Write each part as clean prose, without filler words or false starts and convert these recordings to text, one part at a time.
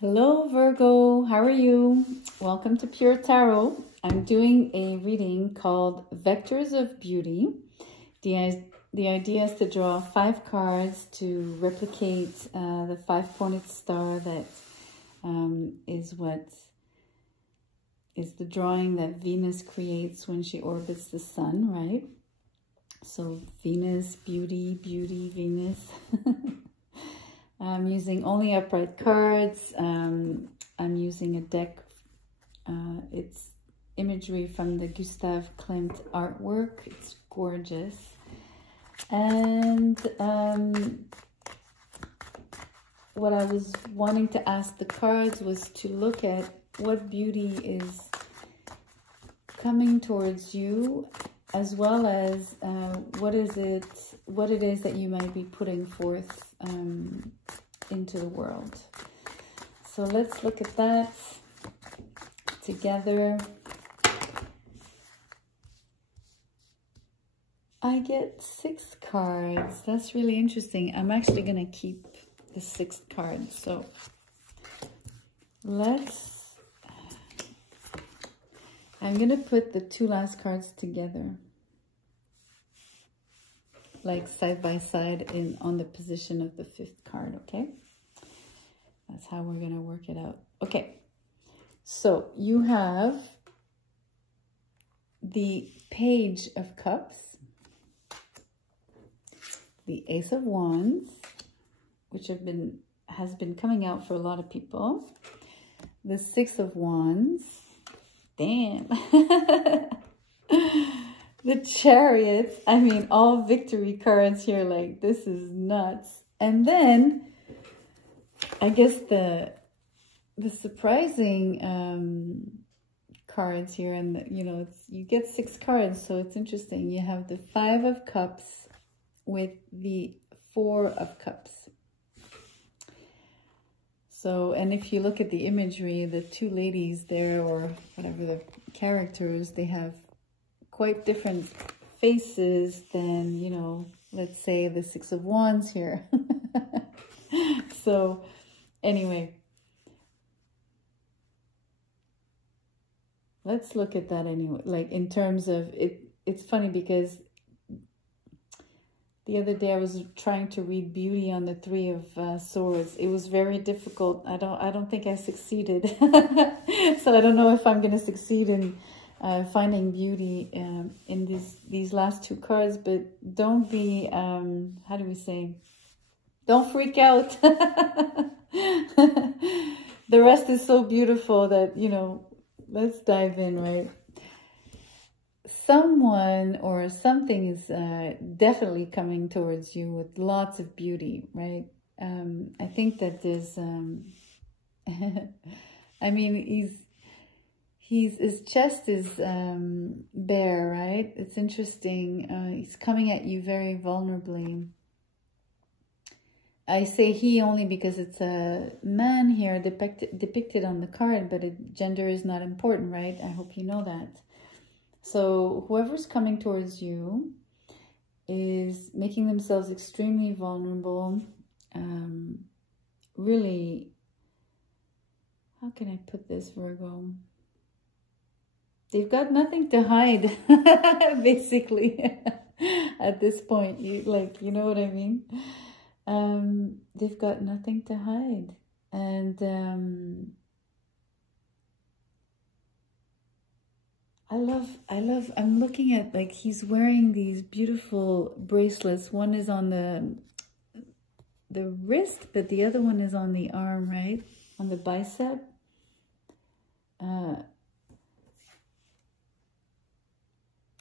Hello Virgo, how are you? Welcome to Pure Tarot. I'm doing a reading called Vectors of Beauty. The idea is to draw 5 cards to replicate the 5-pointed star that is the drawing that Venus creates when she orbits the sun, right? So Venus, beauty, beauty, Venus. I'm using only upright cards. I'm using a deck. It's imagery from the Gustav Klimt artwork. It's gorgeous. And what I was wanting to ask the cards was to look at what beauty is coming towards you, as well as what it is that you might be putting forth into the world. So let's look at that together. I get 6 cards. That's really interesting. I'm actually going to keep the 6th card. So I'm going to put the 2 last cards together, like side by side on the position of the 5th card, okay? That's how we're going to work it out. Okay, so you have the Page of Cups, the Ace of Wands, which has been coming out for a lot of people, the 6 of Wands, damn, the Chariot. I mean, all victory cards here, like this is nuts. And then I guess the surprising cards here, and you get 6 cards, so it's interesting. You have the 5 of Cups with the 4 of Cups. So, and if you look at the imagery, the 2 ladies there, or whatever the characters, they have quite different faces than, let's say the 6 of Wands here. So anyway, let's look at that anyway. Like in terms of it, it's funny because the other day I was trying to read beauty on the 3 of Swords. It was very difficult. I don't think I succeeded. So I don't know if I'm going to succeed in finding beauty in these last 2 cards. But don't be, how do we say? Don't freak out. The rest is so beautiful that, let's dive in, right? Someone or something is definitely coming towards you with lots of beauty, right? I think that there's, I mean, his chest is bare, right? It's interesting. He's coming at you very vulnerably. I say he only because it's a man here depicted on the card, but gender is not important, right? I hope you know that. So whoever's coming towards you is making themselves extremely vulnerable. Really, how can I put this, Virgo? They've got nothing to hide, basically, at this point. You know what I mean? They've got nothing to hide. And I'm looking at, like, he's wearing these beautiful bracelets. One is on the wrist, but the other one is on the arm, right? On the bicep.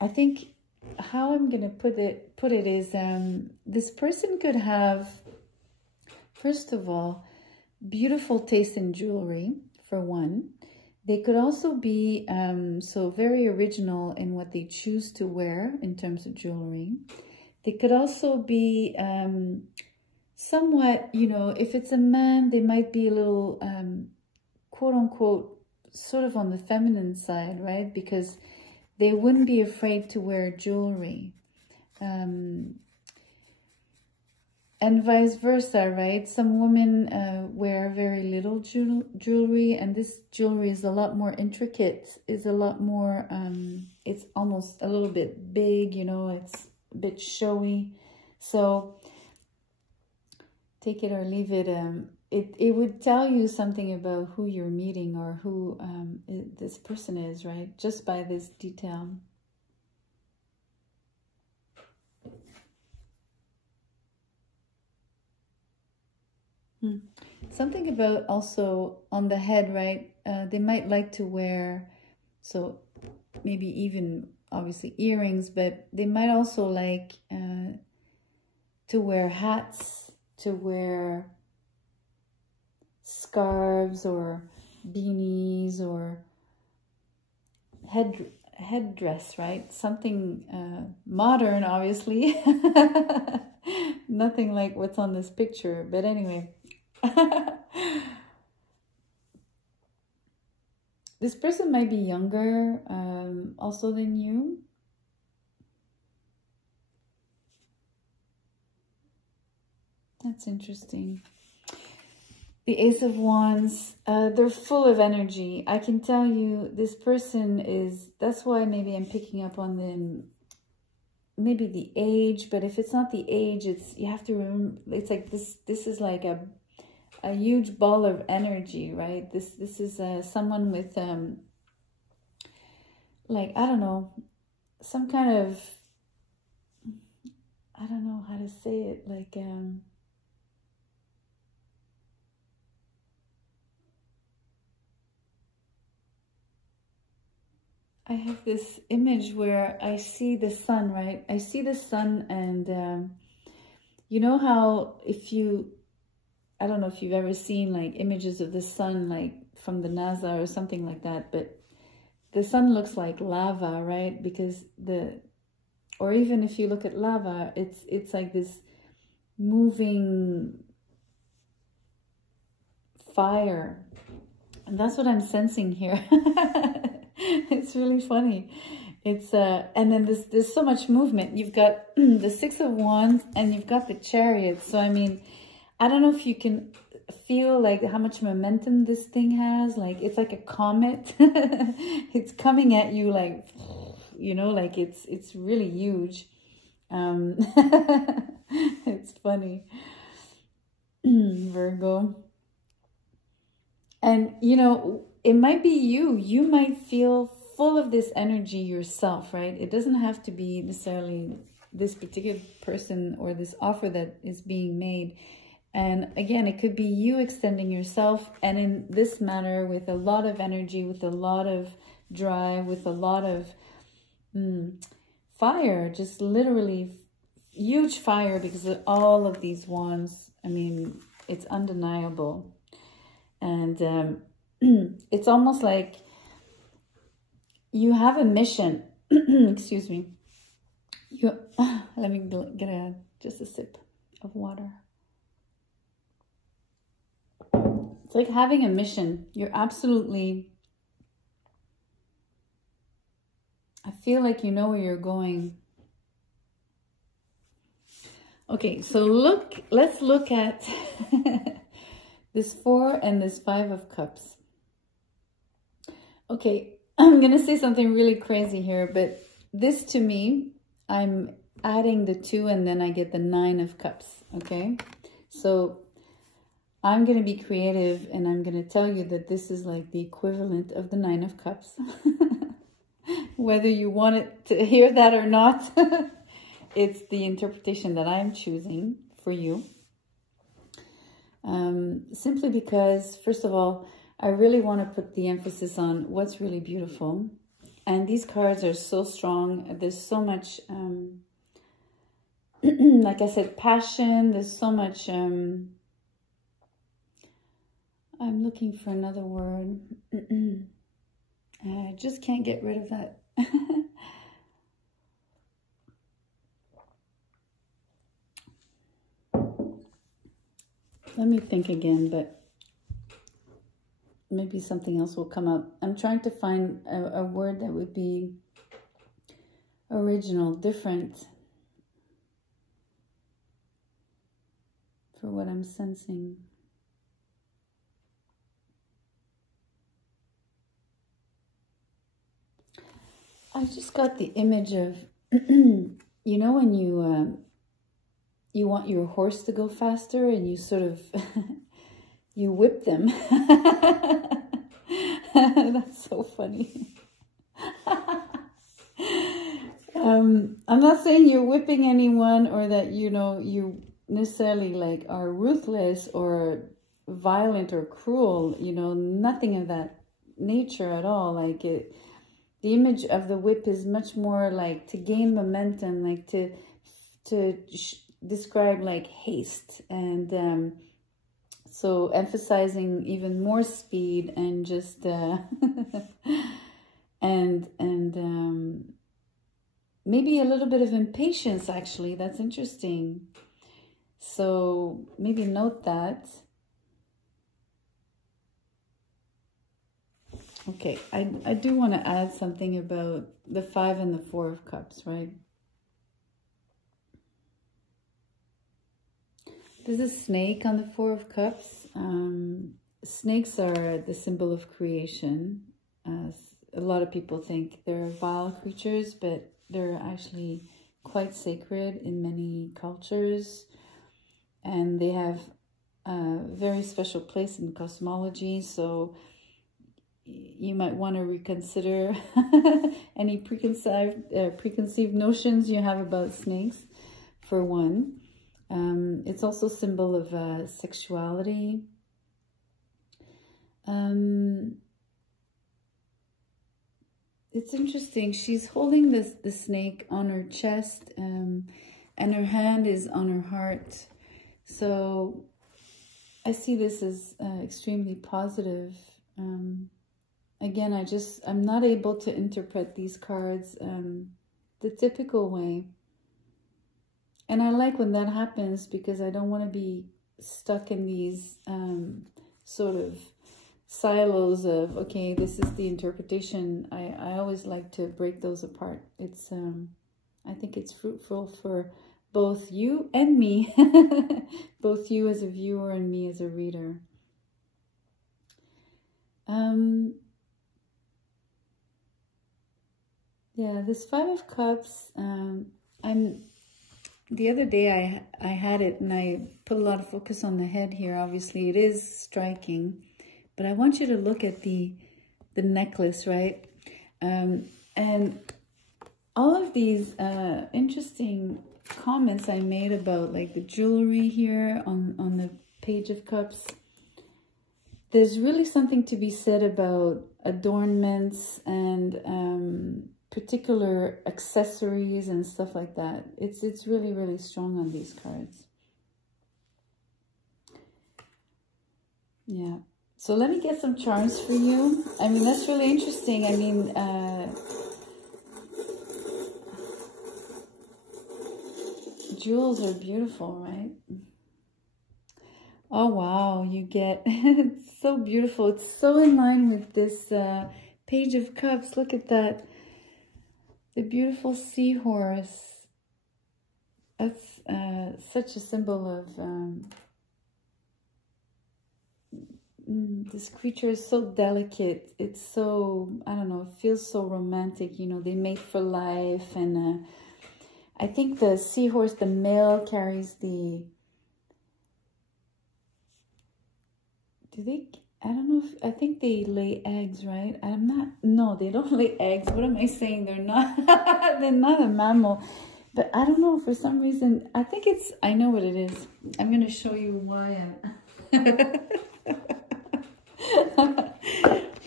I think how I'm going to put it is, this person could have, first of all, beautiful taste in jewelry, for one. They could also be so very original in what they choose to wear in terms of jewelry. They could also be somewhat, if it's a man, they might be a little, quote unquote, sort of on the feminine side, right? Because they wouldn't be afraid to wear jewelry. And And vice versa, right? Some women wear very little jewelry, and this jewelry is a lot more intricate, is a lot more, it's almost a little bit big, you know, it's a bit showy. So take it or leave it. It would tell you something about who you're meeting or who this person is, right? Just by this detail. Something about also on the head, right? They might like to wear, so maybe even obviously earrings, but they might also like to wear hats, to wear scarves or beanies or headdress, right? Something modern, obviously. Nothing like what's on this picture, but anyway. This person might be younger also than you. That's interesting. The Ace of Wands, they're full of energy. I can tell you this person is, that's why maybe I'm picking up on them, maybe the age, but if it's not the age, it's, you have to remember, it's like this is like a huge ball of energy, right? This is someone with like, I don't know, some kind of, I don't know how to say it, like I have this image where I see the sun, right? I see the sun, and you know how if you, I don't know if you've ever seen like images of the sun, like from the NASA or something like that, but the sun looks like lava, right? Because or even if you look at lava, it's like this moving fire. And that's what I'm sensing here. It's really funny. It's and then there's so much movement. You've got the Six of Wands and you've got the Chariot. So I mean, I don't know if you can feel like how much momentum this thing has. Like it's like a comet. It's coming at you like, you know, like it's really huge. It's funny. Virgo. And you know, it might be you might feel full of this energy yourself, right? It doesn't have to be necessarily this particular person or this offer that is being made. And again, it could be you extending yourself, and in this manner, with a lot of energy, with a lot of drive, with a lot of fire, just literally huge fire, because of all of these wands. I mean, it's undeniable. And it's almost like you have a mission. Excuse me. Let me get just a sip of water. It's like having a mission. You're absolutely, I feel like you know where you're going. Okay, so let's look at this 4 and this 5 of Cups. Okay, I'm going to say something really crazy here, but this to me, I'm adding the 2 and then I get the 9 of Cups, okay? So I'm going to be creative and I'm going to tell you that this is like the equivalent of the 9 of Cups. Whether you want it to hear that or not, it's the interpretation that I'm choosing for you. Simply because, first of all, I really want to put the emphasis on what's really beautiful. And these cards are so strong. There's so much, like I said, passion. There's so much, I'm looking for another word. I just can't get rid of that. Let me think again, but maybe something else will come up. I'm trying to find a word that would be original, different. for what I'm sensing. I just got the image of, you know, when you want your horse to go faster and you sort of, you whip them. That's so funny. I'm not saying you're whipping anyone or that, you know, you necessarily like are ruthless or violent or cruel, you know, nothing of that nature at all. Like the image of the whip is much more like to gain momentum, like to describe like haste, and so emphasizing even more speed and just and maybe a little bit of impatience, actually. That's interesting. So maybe note that. Okay, I do want to add something about the 5 and the 4 of Cups, right? There's a snake on the 4 of Cups. Snakes are the symbol of creation. A lot of people think they're vile creatures, but they're actually quite sacred in many cultures. And they have a very special place in cosmology. So you might want to reconsider any preconceived notions you have about snakes, for one. It's also a symbol of sexuality. It's interesting. She's holding the snake on her chest, and her hand is on her heart. So I see this as extremely positive. Again, I'm not able to interpret these cards the typical way. And I like when that happens, because I don't want to be stuck in these sort of silos of, okay, this is the interpretation. I always like to break those apart. It's I think it's fruitful for both you and me, both you as a viewer and me as a reader. Yeah, this 5 of Cups, the other day I had it, and I put a lot of focus on the head here. Obviously it is striking, but I want you to look at the necklace, right? And all of these interesting comments I made about like the jewelry here on the Page of Cups. There's really something to be said about adornments and particular accessories and stuff like that. It's really, really strong on these cards. Yeah. So let me get some charms for you. I mean, that's really interesting. I mean, jewels are beautiful, right? Oh, wow. You get, it's so beautiful. It's so in line with this Page of Cups. Look at that. The beautiful seahorse. That's such a symbol of this creature is so delicate. It's so, I don't know, it feels so romantic. You know, they mate for life. And I think the seahorse, the male, carries the, I don't know if, I think they lay eggs, right? No, they don't lay eggs. What am I saying? They're not, they're not a mammal. But I don't know, for some reason, I think it's, I know what it is. I'm going to show you why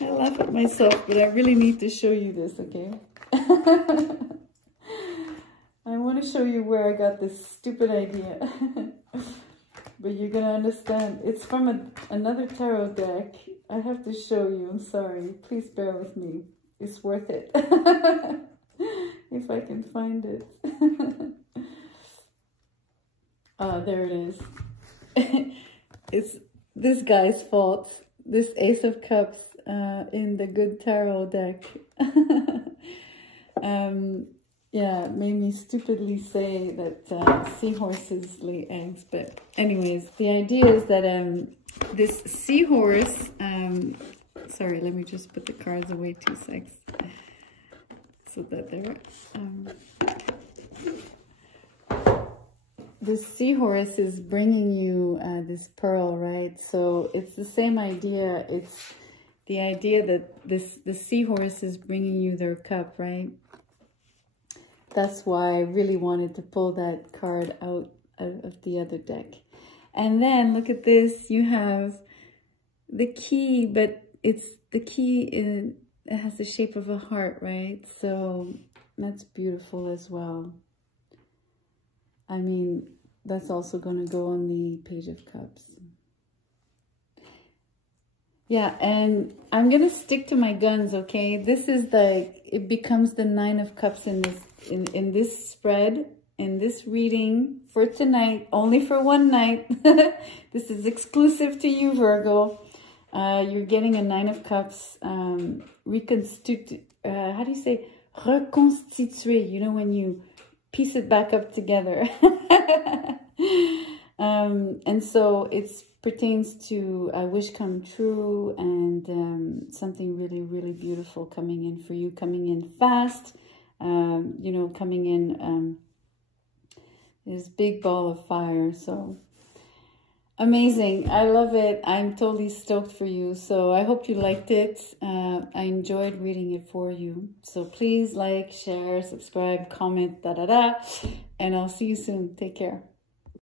I laugh at myself, but I really need to show you this, okay? I want to show you where I got this stupid idea. But you're going to understand. It's from another tarot deck. I have to show you. I'm sorry. Please bear with me. It's worth it. If I can find it. Oh, there it is. It's this guy's fault. This Ace of Cups in the Good Tarot deck. Yeah, it made me stupidly say that seahorses lay eggs. But anyways, the idea is that this seahorse, sorry, let me just put the cards away 2 seconds so that they're, this seahorse is bringing you this pearl, right? So it's the same idea. It's the idea that the seahorse is bringing you their cup, right? That's why I really wanted to pull that card out of the other deck. And then look at this. You have the key, but it's the key, it has the shape of a heart, right? So that's beautiful as well. I mean, that's also going to go on the Page of Cups. Yeah, and I'm going to stick to my guns, okay? This is like, it becomes the 9 of Cups in this spread, in this reading for tonight, only for one night. This is exclusive to you, Virgo. You're getting a 9 of Cups, how do you say? Reconstituer, you know, when you piece it back up together. And so it pertains to a wish come true and something really, really beautiful coming in for you, coming in fast, you know, coming in this big ball of fire. So amazing. I love it. I'm totally stoked for you. So I hope you liked it. I enjoyed reading it for you. So please like, share, subscribe, comment, and I'll see you soon. Take care.